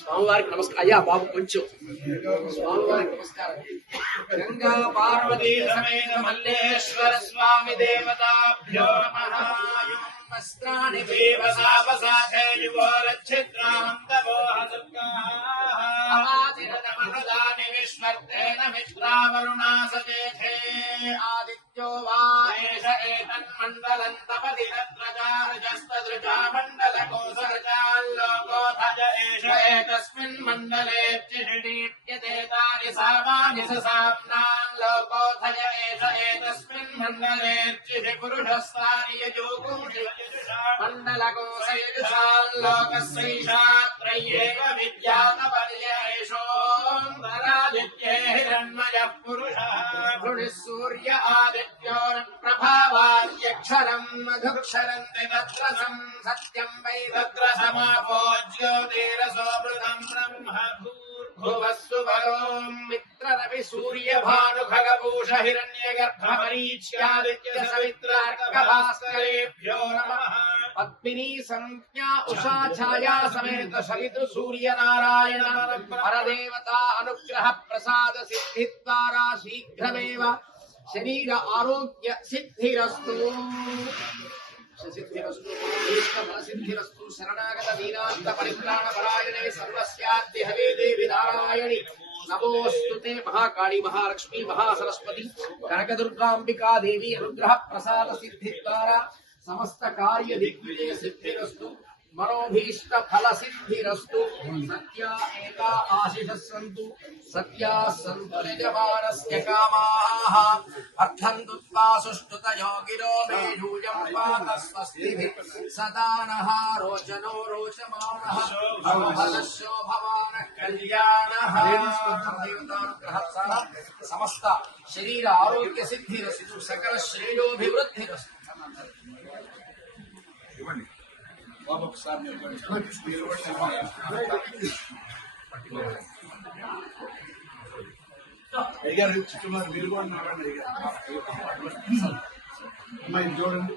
స్వామివారికి నమస్కారం. అయ్యా బాబు కొంచెం స్వామివారికి నమస్కారం. గంగా పార్వతీ సమేత మల్లేశ్వర స్వామి దేవతాభ్యో నమః. వస్త్రాణి దేవసావసాఖే యువోరచ్చిద్రాంతమోహదుర్గాని విశ్వర్తేన మిత్రావరుణా సచేథే. ఆదిత్యో వా ఏష ఏతన్మండలం తపతి తత్రజారజస్తదృజా మండలకోసరజాల్లోకోధజ ఏష ఏతస్మిన్ మండలే చిషిణీప్యతేతాని సామాని ససామ్నాన్ లోకోధజ ఏష ఏతస్మిన్ మండలే చిషి పురుషస్థాని యజోగుంషి మండలకోశయుషాల్లోకస్యైషాత్రయ్యేవ విద్యాతపర్యేషోऽन्तరాదిత్యే హిరణ్మయః పురుషः. భృణిः సూర్య ఆదిత్యోరప్రభావాద్యక్షరం మధుక్షరంతి తత్రసం సత్యం వై తత్ర సమాపో జ్యోతిరసోమృతం బ్రహ్మ భూర్భువస్సు వరోం మిత్రరవి సూర్యభాను ఖగభూష హిరణ్యగర్భ మరీచ్యాదిత్య సవిత్రార్కభాస్కరేభ్యో నమః. పద్మినీ సంజ్ఞా ఉషా ఛాయా సమేత సవితృ సూర్య నారాయణ పరదేవతా అనుగ్రహ ప్రసాద సిద్ధి ద్వారా శీఘ్రమేవ శరీర ఆరోగ్య సిద్ధిరస్తు. సిద్ధిరస్తు సిద్ధిరస్తు. శరణాగత దీనాంత పరిత్రాణ పరాయణే సర్వస్యాద్య హవే దేవి నారాయణి నమోస్తుతే. మహాకాళీ మహాలక్ష్మి మహాసరస్వతి కనకదుర్గాంబికా దేవి అనుగ్రహ ప్రసాద సిద్ధి ద్వారా సమస్త కార్య దిగ్విజయ సిద్ధిరస్తు. మనోభీష్ట ఫల సిద్ధిరస్తు. సత్యా ఏకా ఆశిషస్సంతు సత్యా సంతు యజమానస్య కామాః. అర్థంతు త్వా సుష్ఠుతయో గిరో మే యూయం పాత స్వస్తిభిః సదా నః. రోచనో రోచమానః భవః శోభమానః కళ్యాణః. సమస్త శరీర ఆరోగ్య సిద్ధిరస్తు. సకల శ్రేయోభివృద్ధిరస్తు. బాబు ఒకసారి అయ్యారు చుట్టూ మీరు కూడా నాడండి అమ్మాయి చూడండి.